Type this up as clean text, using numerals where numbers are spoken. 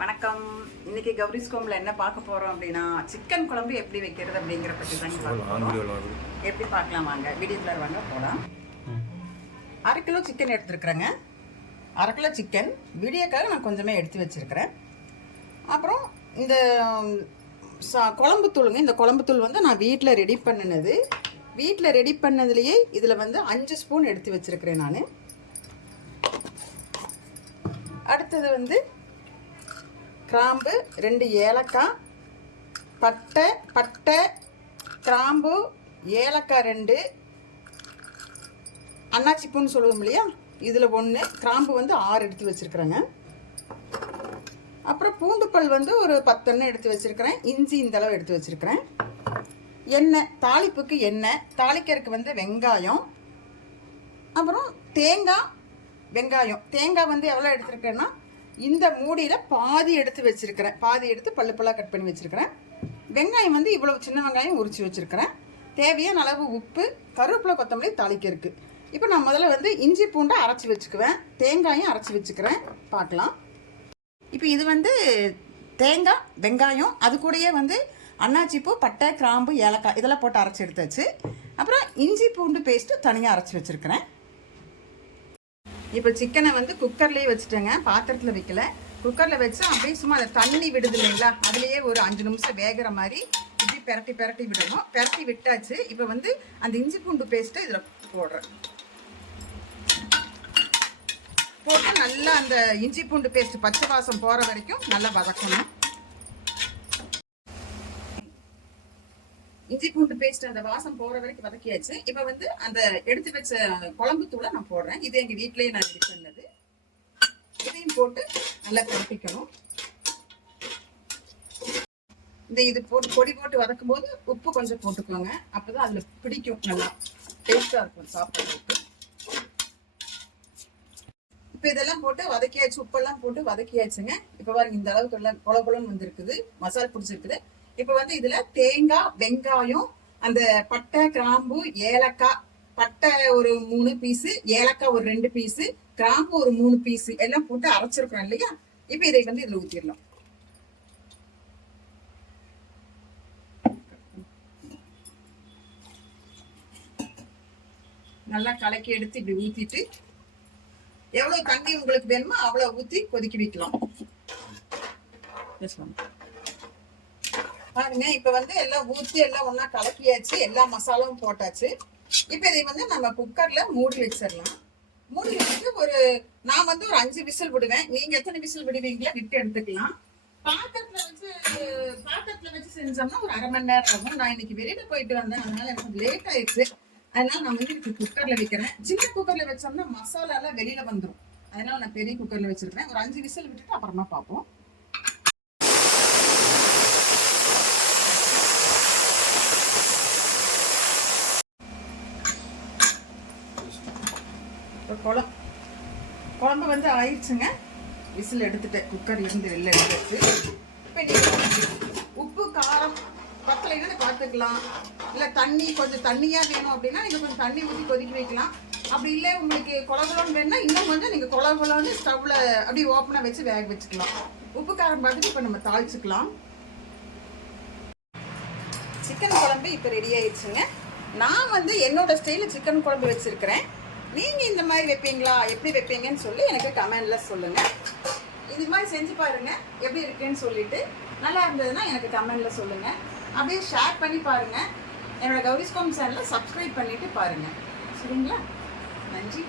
வணக்கம். இன்னைக்கு கௌரிஸ் கோம்ல என்ன பார்க்க போறோம் அப்படின்னா சிக்கன் குழம்பு எப்படி வைக்கிறது அப்படிங்கிற பற்றி தான் பார்க்கலாம். எப்படி பார்க்கலாம் வாங்க, வீடியோக்குள்ள வாங்க போகலாம். 1/2 கிலோ சிக்கன் எடுத்துருக்குறேங்க. 1/2 கிலோ சிக்கன் வீடியோக்காக நான் கொஞ்சமே எடுத்து வச்சிருக்கிறேன். அப்புறம் இந்த குழம்பு தூளுங்க. இந்த குழம்பு தூள் வந்து நான் வீட்டில் ரெடி பண்ணினது. வீட்டில் ரெடி பண்ணதுலேயே இதில் வந்து 5 ஸ்பூன் எடுத்து வச்சிருக்கிறேன் நான். அடுத்தது வந்து கிராம்பு 2 ஏலக்காய், பட்டை கிராம்பு ஏலக்காய் 2, அன்னாச்சி பூன்னு சொல்லுவோம் இல்லையா, இதில் 1, கிராம்பு வந்து 6 எடுத்து வச்சுருக்குறேங்க. அப்புறம் பூண்டு பல் வந்து ஒரு 10 எண்ணெய் எடுத்து வச்சுருக்கிறேன். இஞ்சி இந்த அளவு எடுத்து வச்சுருக்கிறேன். எண்ணெய், தாளிப்புக்கு எண்ணெய், தாளிக்கிறதுக்கு வந்து வெங்காயம், அப்புறம் வெங்காயம் வந்து எவ்வளோ எடுத்துருக்கேன்னா இந்த மூடியில் பாதி எடுத்து வச்சுருக்கிறேன். பாதி எடுத்து பல்லாக கட் பண்ணி வச்சுருக்கிறேன். வெங்காயம் வந்து இவ்வளோ சின்ன வெங்காயம் உரித்து வச்சுருக்கிறேன். தேவையான அளவு உப்பு, கருவேப்பிலை, கொத்தமல்லி தாளிக்கிறதுக்கு. இப்போ நான் முதல்ல வந்து இஞ்சி பூண்டை அரைச்சி வச்சுக்குவேன். தேங்காயும் அரைச்சி வச்சுக்கிறேன். பார்க்கலாம். இப்போ இது வந்து தேங்காய், வெங்காயம், அது கூடயே வந்து அன்னாச்சிப்பூ, பட்டை, கிராம்பு, ஏலக்காய் இதெல்லாம் போட்டு அரைச்சி எடுத்தாச்சு. அப்புறம் இஞ்சி பூண்டு பேஸ்ட்டு தனியாக அரைச்சி வச்சுருக்கிறேன். இப்போ சிக்கனை வந்து குக்கர்லேயே வச்சுட்டேங்க. பாத்திரத்தில் வைக்கல, குக்கரில் வச்சு அப்படியே சும்மா அதை தண்ணி விடுது இல்லைங்களா, அதுலேயே ஒரு 5 நிமிஷம் வேகிற மாதிரி இப்படி பெரட்டி விடணும். பெரட்டி விட்டாச்சு. இப்போ வந்து அந்த இஞ்சி பூண்டு பேஸ்ட்டை இதில் போடுறேன். போட்டு நல்லா அந்த இஞ்சி பூண்டு பேஸ்ட் பச்சை வாசம் போகிற வரைக்கும் நல்லா வதக்கணும். இஞ்சி பூண்டு பேஸ்ட் அந்த வாசம் போற வரைக்கும் வதக்கியாச்சு. இப்ப வந்து அந்த எடுத்து வச்ச குழம்பு தூளை நான் போடுறேன். இது எங்க வீட்லயே நான் ரெடி பண்ணது. இதையும் போட்டு நல்லா கலப்பிக்கணும். இது போட்டு பொடி போட்டு வதக்கும் போது உப்பு கொஞ்சம் போட்டுக்கோங்க. அப்பதான் அதுல பிடிக்கும், நல்லா டேஸ்டா இருக்கும் சாப்பிட்றதுக்கு. இப்ப இதெல்லாம் போட்டு வதக்கியாச்சு, உப்பெல்லாம் போட்டு வதக்கியாச்சுங்க. இப்ப பாருங்க இந்த அளவுக்கு எல்லாம் குழகுலன்னு வந்திருக்குது, மசாலா பிடிச்சிருக்குது. இப்ப வந்து இதுல தேங்காய், வெங்காயம், அந்த பட்டை, கிராம்பு, ஏலக்காய், பட்டை ஒரு 3 பீஸு, ஏலக்காய் ஒரு 2 பீஸு, கிராம்பு ஒரு 3 பீஸு எல்லாம் போட்டு அரைச்சிருக்கோம் இல்லையா. இப்ப இதை வந்து இதுல ஊத்திடலாம். நல்லா கலக்கி எடுத்து இப்படி ஊத்திட்டு எவ்வளவு தண்ணி உங்களுக்கு வேணுமோ அவ்வளவு ஊத்தி கொதிக்க வைக்கலாம். பாருங்க, இப்ப வந்து எல்லாம் ஊத்தி எல்லாம் ஒன்னா கலக்கியாச்சு, எல்லா மசாலாவும் போட்டாச்சு. இப்ப இதை வந்து நம்ம குக்கர்ல மூடி வச்சிடலாம். மூடி வச்சுட்டு நான் வந்து ஒரு 5 விசில் விடுவேன். நீங்க எத்தனை விசில் விடுவீங்களா விட்டு எடுத்துக்கலாம். பாத்திரத்துல வச்சு செஞ்சோம்னா ஒரு 1/2 மணி நேரம் ஆகும். நான் இன்னைக்கு வெளியில போயிட்டு வந்தேன், அதனால எனக்கு லேட் ஆயிடுச்சு. அதனால நான் வந்து இதுக்கு குக்கர்ல வைக்கிறேன். சின்ன குக்கர்ல வச்சோம்னா மசாலா எல்லாம் வெளியில வந்துடும். அதனால நான் பெரிய குக்கர்ல வச்சிருக்கேன். ஒரு 5 விசில் விட்டுட்டு அப்புறமா பார்ப்போம். குழம்பு வந்து ஆயிடுச்சுங்க. விசில் எடுத்துட்டேன், குக்கர்ல இருந்து வெளில எடுத்துச்சு. இப்போ உப்பு காரம் பத்தலைன்னு பார்த்துக்கலாம். இல்லை தண்ணி கொஞ்சம் தண்ணியா வேணும் அப்படின்னா நீங்க கொஞ்சம் தண்ணி ஊற்றி கொதிக்க வைக்கலாம். அப்படி இல்லை உங்களுக்கு குழகுலன்னு வேணும்னா இன்னும் கொஞ்சம் நீங்க குழகுலன்னு ஸ்டவ்ல அப்படியே ஓப்பனா வச்சு வேக வச்சுக்கலாம். உப்பு காரம் பார்த்துட்டு இப்போ நம்ம தாளிச்சுக்கலாம். சிக்கன் குழம்பு இப்போ ரெடி ஆயிடுச்சுங்க. நான் வந்து என்னோட ஸ்டைல சிக்கன் குழம்பு வச்சிருக்கிறேன். நீங்க இந்த மாதிரி வைப்பீங்களா, எப்படி வைப்பீங்கன்னு சொல்லி எனக்கு கமெண்ட்ல சொல்லுங்க. இது மாதிரி செஞ்சு பாருங்க, எப்படி இருக்குன்னு சொல்லிட்டு நல்லா இருந்ததுன்னா எனக்கு கமெண்ட்ல சொல்லுங்க. அப்படியே ஷேர் பண்ணி பாருங்க. என்னோட கௌரிஸ் கோம் சேனலை சப்ஸ்கிரைப் பண்ணிட்டு பாருங்க. சரிங்களா? நன்றி.